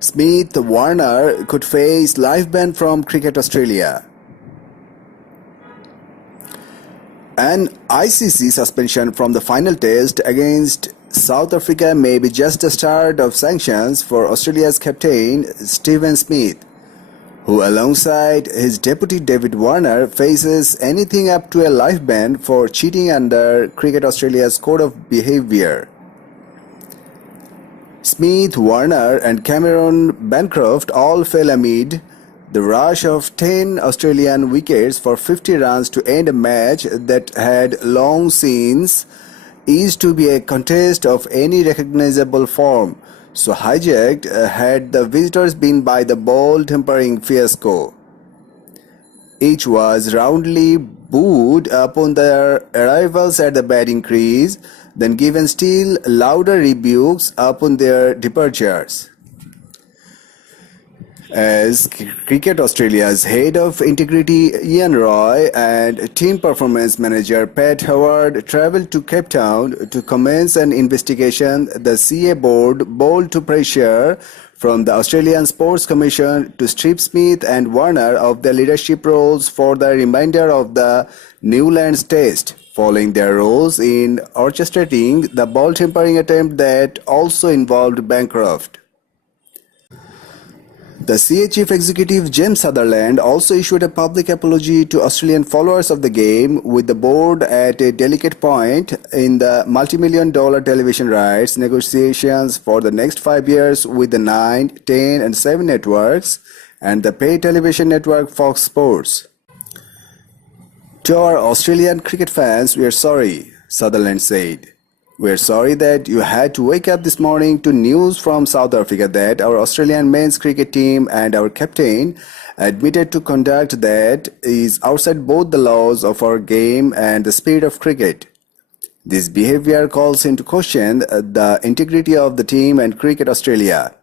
Smith Warner could face life ban from Cricket Australia. An ICC suspension from the final test against South Africa may be just the start of sanctions for Australia's captain Stephen Smith, who alongside his deputy David Warner faces anything up to a life ban for cheating under Cricket Australia's Code of Behaviour. Smith, Warner and Cameron Bancroft all fell amid the rush of 10 Australian wickets for 50 runs to end a match that had long since ceased to be a contest of any recognisable form. So hijacked had the visitors been by the ball-tampering fiasco. Each was roundly booed upon their arrivals at the batting crease, then given still louder rebukes upon their departures. As Cricket Australia's head of integrity Iain Roy and team performance manager Pat Howard travelled to Cape Town to commence an investigation, the CA board bold to pressure from the Australian Sports Commission to strip Smith and Warner of their leadership roles for the remainder of the Newlands Test, following their roles in orchestrating the ball-tampering attempt that also involved Bancroft. The CA Chief Executive James Sutherland also issued a public apology to Australian followers of the game, with the board at a delicate point in the multi-million-dollar television rights negotiations for the next 5 years with the 9, 10 and 7 networks and the pay television network Fox Sports. To our Australian cricket fans, we are sorry, Sutherland said. We are sorry that you had to wake up this morning to news from South Africa that our Australian men's cricket team and our captain admitted to conduct that is outside both the laws of our game and the spirit of cricket. This behaviour calls into question the integrity of the team and Cricket Australia.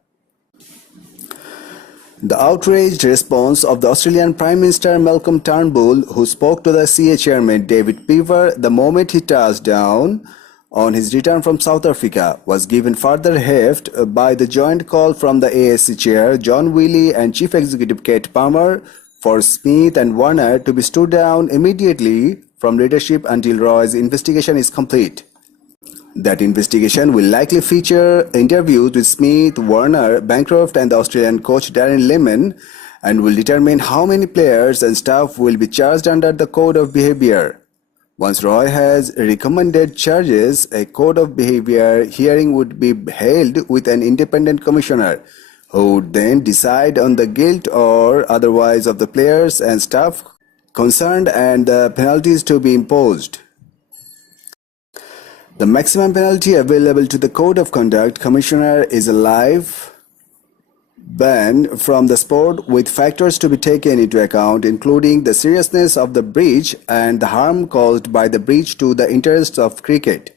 The outraged response of the Australian Prime Minister Malcolm Turnbull, who spoke to the CA chairman David Pever the moment he touched down on his return from South Africa, was given further heft by the joint call from the ASC chair John Wheely and Chief Executive Kate Palmer for Smith and Warner to be stood down immediately from leadership until Roy's investigation is complete. That investigation will likely feature interviews with Smith, Warner, Bancroft and the Australian coach Darren Lehmann, and will determine how many players and staff will be charged under the Code of Behaviour. Once Roy has recommended charges, a Code of Behaviour hearing would be held with an independent commissioner, who would then decide on the guilt or otherwise of the players and staff concerned and the penalties to be imposed. The maximum penalty available to the Code of Conduct Commissioner is a life ban from the sport, with factors to be taken into account including the seriousness of the breach and the harm caused by the breach to the interests of cricket.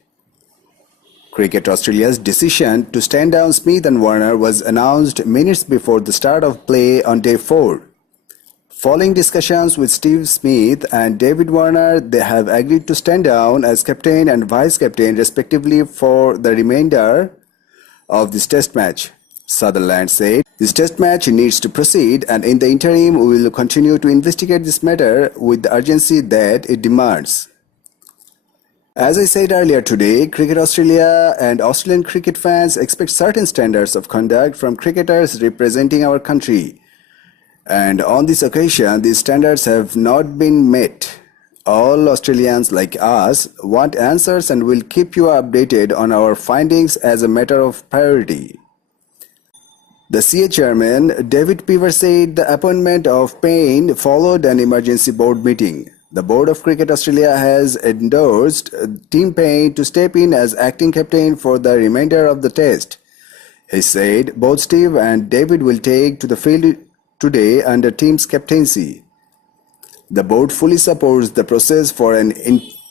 Cricket Australia's decision to stand down Smith and Warner was announced minutes before the start of play on day 4. Following discussions with Steve Smith and David Warner, they have agreed to stand down as captain and vice-captain respectively for the remainder of this test match. Sutherland said, "This test match needs to proceed, and in the interim we will continue to investigate this matter with the urgency that it demands." As I said earlier today, Cricket Australia and Australian cricket fans expect certain standards of conduct from cricketers representing our country. And on this occasion, these standards have not been met. All Australians like us want answers and will keep you updated on our findings as a matter of priority. The CA chairman, David Pever, said the appointment of Payne followed an emergency board meeting. The Board of Cricket Australia has endorsed Tim Payne to step in as acting captain for the remainder of the test. He said both Steve and David will take to the field today under Tim's captaincy. The board fully supports the process for an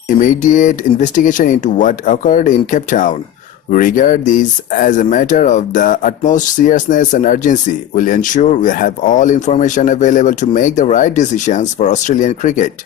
immediate investigation into what occurred in Cape Town. We regard this as a matter of the utmost seriousness and urgency. We'll ensure we have all information available to make the right decisions for Australian cricket.